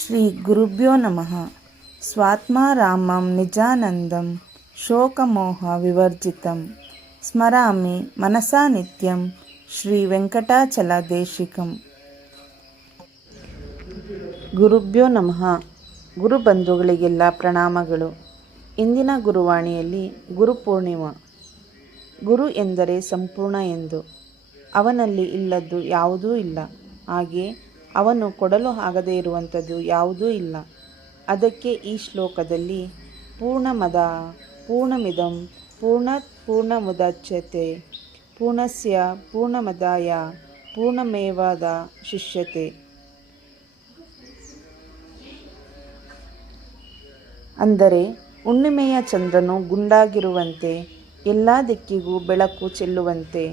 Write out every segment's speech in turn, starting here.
ಶ್ರೀ ಗುರುಭ್ಯೋ ನಮಃ. ಸ್ವಾತ್ಮಾರಾಮಂ ನಿಜಾನಂದಂ ಶೋಕಮೋಹ ವಿವರ್ಜಿತಂ ಸ್ಮರಾಮಿ ಮನಸಾ ನಿತ್ಯಂ ಶ್ರೀ ವೆಂಕಟಾಚಲದೇಶಿಕಂ. ಗುರುಭ್ಯೋ ನಮಃ. ಗುರುಬಂಧುಗಳಿಗೆಲ್ಲ ಪ್ರಣಾಮಗಳು. ಇಂದಿನ ಗುರುವಾಣಿಯಲ್ಲಿ ಗುರುಪೂರ್ಣಿಮಾ. ಗುರು ಎಂದರೆ ಸಂಪೂರ್ಣ ಎಂದು. ಅವನಲ್ಲಿ ಇಲ್ಲದ್ದು ಯಾವುದೂ ಇಲ್ಲ. ಹಾಗೆ ಅವನು ಕೊಡಲು ಆಗದೇ ಇರುವಂಥದ್ದು ಯಾವುದೂ ಇಲ್ಲ. ಅದಕ್ಕೆ ಈ ಶ್ಲೋಕದಲ್ಲಿ ಪೂರ್ಣಮದ ಪೂರ್ಣಮಿದಂ ಪೂರ್ಣಾತ್ ಪೂರ್ಣಮುದಚ್ಯತೆ ಪೂರ್ಣಸ್ಯ ಪೂರ್ಣಮದಾಯ ಪೂರ್ಣಮೇವಾವಶಿಷ್ಯತೆ. ಅಂದರೆ ಹುಣ್ಣಿಮೆಯ ಚಂದ್ರನು ಗುಂಡಾಗಿರುವಂತೆ, ಎಲ್ಲ ದಿಕ್ಕಿಗೂ ಬೆಳಕು ಚೆಲ್ಲುವಂತೆ,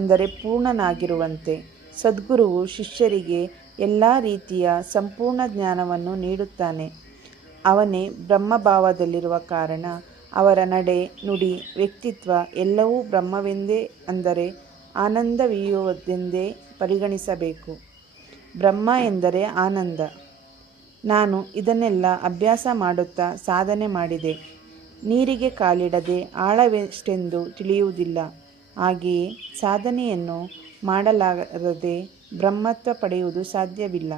ಅಂದರೆ ಪೂರ್ಣನಾಗಿರುವಂತೆ ಸದ್ಗುರುವು ಶಿಷ್ಯರಿಗೆ ಎಲ್ಲ ರೀತಿಯ ಸಂಪೂರ್ಣ ಜ್ಞಾನವನ್ನು ನೀಡುತ್ತಾನೆ. ಅವನೇ ಬ್ರಹ್ಮಭಾವದಲ್ಲಿರುವ ಕಾರಣ ಅವರ ನಡೆ, ನುಡಿ, ವ್ಯಕ್ತಿತ್ವ ಎಲ್ಲವೂ ಬ್ರಹ್ಮವೆಂದೇ, ಅಂದರೆ ಆನಂದವೀಯುವುದೆಂದೇ ಪರಿಗಣಿಸಬೇಕು. ಬ್ರಹ್ಮ ಎಂದರೆ ಆನಂದ. ನಾನು ಇದನ್ನೆಲ್ಲ ಅಭ್ಯಾಸ ಮಾಡುತ್ತಾ ಸಾಧನೆ ಮಾಡಿದೆ. ನೀರಿಗೆ ಕಾಲಿಡದೆ ಆಳವೆಷ್ಟೆಂದು ತಿಳಿಯುವುದಿಲ್ಲ. ಹಾಗೆಯೇ ಸಾಧನೆಯನ್ನು ಮಾಡಲಾರದೆ ಬ್ರಹ್ಮತ್ವ ಪಡೆಯುವುದು ಸಾಧ್ಯವಿಲ್ಲ.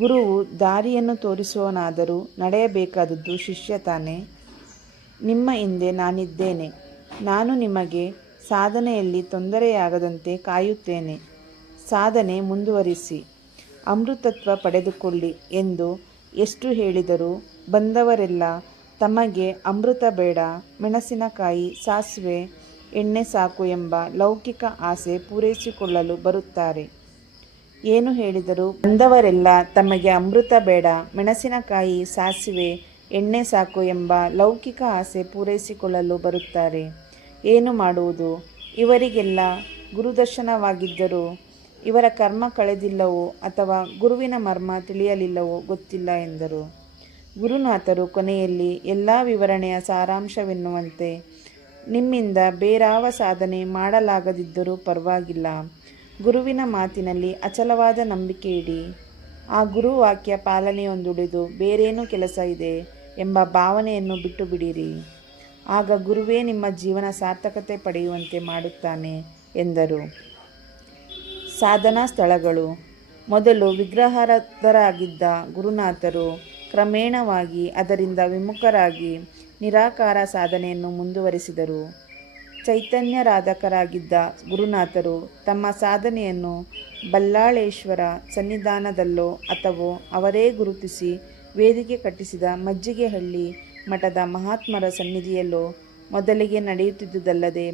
ಗುರುವು ದಾರಿಯನ್ನು ತೋರಿಸುವವನಾದರೂ ನಡೆಯಬೇಕಾದದ್ದು ಶಿಷ್ಯ ತಾನೇ. ನಿಮ್ಮ ಹಿಂದೆ ನಾನಿದ್ದೇನೆ. ನಾನು ನಿಮಗೆ ಸಾಧನೆಯಲ್ಲಿ ತೊಂದರೆಯಾಗದಂತೆ ಕಾಯುತ್ತೇನೆ. ಸಾಧನೆ ಮುಂದುವರಿಸಿ, ಅಮೃತತ್ವ ಪಡೆದುಕೊಳ್ಳಿ ಎಂದು ಎಷ್ಟು ಹೇಳಿದರೂ ಬಂದವರೆಲ್ಲ ತಮಗೆ ಅಮೃತ ಬೇಡ, ಮೆಣಸಿನಕಾಯಿ, ಸಾಸಿವೆ, ಎಣ್ಣೆ ಸಾಕು ಎಂಬ ಲೌಕಿಕ ಆಸೆ ಪೂರೈಸಿಕೊಳ್ಳಲು ಬರುತ್ತಾರೆ. ಏನು ಹೇಳಿದರೂ ಬಂದವರೆಲ್ಲ ತಮಗೆ ಅಮೃತ ಬೇಡ, ಮೆಣಸಿನಕಾಯಿ, ಸಾಸಿವೆ, ಎಣ್ಣೆ ಸಾಕು ಎಂಬ ಲೌಕಿಕ ಆಸೆ ಪೂರೈಸಿಕೊಳ್ಳಲು ಬರುತ್ತಾರೆ. ಏನು ಮಾಡುವುದು? ಇವರಿಗೆಲ್ಲ ಗುರುದರ್ಶನವಾಗಿದ್ದರೂ ಇವರ ಕರ್ಮ ಕಳೆದಿಲ್ಲವೋ ಅಥವಾ ಗುರುವಿನ ಮರ್ಮ ತಿಳಿಯಲಿಲ್ಲವೋ ಗೊತ್ತಿಲ್ಲ ಎಂದರು. ಗುರುನಾಥರು ಕೊನೆಯಲ್ಲಿ ಎಲ್ಲ ವಿವರಣೆಯ ಸಾರಾಂಶವೆನ್ನುವಂತೆ, ನಿಮ್ಮಿಂದ ಬೇರಾವ ಸಾಧನೆ ಮಾಡಲಾಗದಿದ್ದರೂ ಪರವಾಗಿಲ್ಲ, ಗುರುವಿನ ಮಾತಿನಲ್ಲಿ ಅಚಲವಾದ ನಂಬಿಕೆ ಇಡಿ. ಆ ಗುರುವಾಕ್ಯ ಪಾಲನೆಯೊಂದುಳಿದು ಬೇರೇನು ಕೆಲಸ ಇದೆ ಎಂಬ ಭಾವನೆಯನ್ನು ಬಿಟ್ಟು ಬಿಡಿರಿ. ಆಗ ಗುರುವೇ ನಿಮ್ಮ ಜೀವನ ಸಾರ್ಥಕತೆ ಪಡೆಯುವಂತೆ ಮಾಡುತ್ತಾನೆ ಎಂದರು. ಸಾಧನಾ ಸ್ಥಳಗಳು. ಮೊದಲು ವಿಗ್ರಹಾರಾಧಕರಾಗಿದ್ದ ಗುರುನಾಥರು ಕ್ರಮೇಣವಾಗಿ ಅದರಿಂದ ವಿಮುಖರಾಗಿ ನಿರಾಕಾರ ಸಾಧನೆಯನ್ನು ಮುಂದುವರಿಸಿದರು. ಚೈತನ್ಯಾರಾಧಕರಾಗಿದ್ದ ಗುರುನಾಥರು ತಮ್ಮ ಸಾಧನೆಯನ್ನು ಬಲ್ಲಾಳೇಶ್ವರ ಸನ್ನಿಧಾನದಲ್ಲೋ ಅಥವಾ ಅವರೇ ಗುರುತಿಸಿ ವೇದಿಕೆ ಕಟ್ಟಿಸಿದ ಮಜ್ಜಿಗೆಹಳ್ಳಿ ಮಠದ ಮಹಾತ್ಮರ ಸನ್ನಿಧಿಯಲ್ಲೋ ಮೊದಲಿಗೆ ನಡೆಯುತ್ತಿದ್ದುದಲ್ಲದೆ,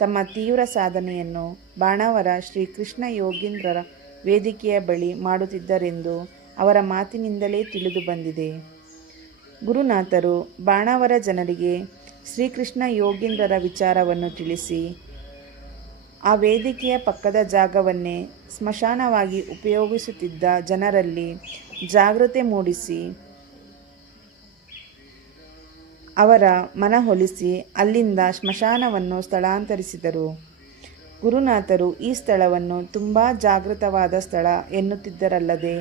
ತಮ್ಮ ತೀವ್ರ ಸಾಧನೆಯನ್ನು ಬಾಣಾವರ ಶ್ರೀ ಕೃಷ್ಣ ಯೋಗೀಂದ್ರರ ವೇದಿಕೆಯ ಬಳಿ ಮಾಡುತ್ತಿದ್ದರೆಂದು ಅವರ ಮಾತಿನಿಂದಲೇ ತಿಳಿದು ಬಂದಿದೆ. ಗುರುನಾಥರು ಬಾಣಾವರ ಜನರಿಗೆ ಶ್ರೀಕೃಷ್ಣ ಯೋಗೀಂದ್ರರ ವಿಚಾರವನ್ನು ತಿಳಿಸಿ, ಆ ವೇದಿಕೆಯ ಪಕ್ಕದ ಜಾಗವನ್ನೇ ಸ್ಮಶಾನವಾಗಿ ಉಪಯೋಗಿಸುತ್ತಿದ್ದ ಜನರಲ್ಲಿ ಜಾಗೃತಿ ಮೂಡಿಸಿ ಅವರ ಮನವೊಲಿಸಿ ಅಲ್ಲಿಂದ ಸ್ಮಶಾನವನ್ನು ಸ್ಥಳಾಂತರಿಸಿದರು. ಗುರುನಾಥರು ಈ ಸ್ಥಳವನ್ನು ತುಂಬ ಜಾಗೃತವಾದ ಸ್ಥಳ ಎನ್ನುತ್ತಿದ್ದರಲ್ಲದೆ,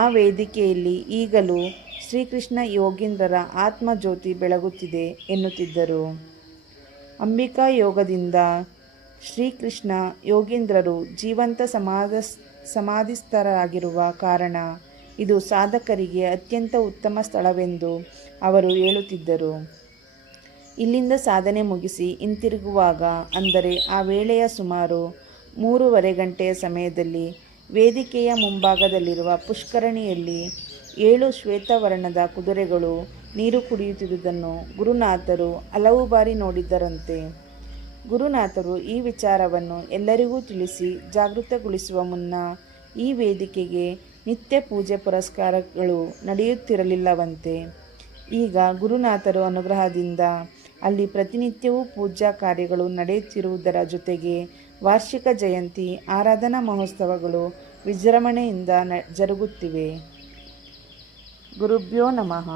ಆ ವೇದಿಕೆಯಲ್ಲಿ ಈಗಲೂ ಶ್ರೀಕೃಷ್ಣ ಯೋಗೀಂದ್ರರ ಆತ್ಮಜ್ಯೋತಿ ಬೆಳಗುತ್ತಿದೆ ಎನ್ನುತ್ತಿದ್ದರು. ಅಂಬಿಕಾ ಯೋಗದಿಂದ ಶ್ರೀಕೃಷ್ಣ ಯೋಗೀಂದ್ರರು ಜೀವಂತ ಸಮಾಧಿಸ್ಥರಾಗಿರುವ ಕಾರಣ ಇದು ಸಾಧಕರಿಗೆ ಅತ್ಯಂತ ಉತ್ತಮ ಸ್ಥಳವೆಂದು ಅವರು ಹೇಳುತ್ತಿದ್ದರು. ಇಲ್ಲಿಂದ ಸಾಧನೆ ಮುಗಿಸಿ ಹಿಂತಿರುಗುವಾಗ, ಅಂದರೆ ಆ ವೇಳೆಯ ಸುಮಾರು 3:30 ಗಂಟೆಯ ಸಮಯದಲ್ಲಿ, ವೇದಿಕೆಯ ಮುಂಭಾಗದಲ್ಲಿರುವ ಪುಷ್ಕರಣಿಯಲ್ಲಿ 7 ಶ್ವೇತವರ್ಣದ ಕುದುರೆಗಳು ನೀರು ಕುಡಿಯುತ್ತಿದ್ದುದನ್ನು ಗುರುನಾಥರು ಹಲವು ಬಾರಿ ನೋಡಿದ್ದರಂತೆ. ಗುರುನಾಥರು ಈ ವಿಚಾರವನ್ನು ಎಲ್ಲರಿಗೂ ತಿಳಿಸಿ ಜಾಗೃತಗೊಳಿಸುವ ಮುನ್ನ ಈ ವೇದಿಕೆಗೆ ನಿತ್ಯ ಪೂಜೆ ಪುರಸ್ಕಾರಗಳು ನಡೆಯುತ್ತಿರಲಿಲ್ಲವಂತೆ. ಈಗ ಗುರುನಾಥರ ಅನುಗ್ರಹದಿಂದ ಅಲ್ಲಿ ಪ್ರತಿನಿತ್ಯವೂ ಪೂಜಾ ಕಾರ್ಯಗಳು ನಡೆಯುತ್ತಿರುವುದರ ಜೊತೆಗೆ ವಾರ್ಷಿಕ ಜಯಂತಿ, ಆರಾಧನಾ ಮಹೋತ್ಸವಗಳು ವಿಜೃಂಭಣೆಯಿಂದ ಜರುಗುತ್ತಿವೆ. ಗುರುಭ್ಯೋ ನಮಃ.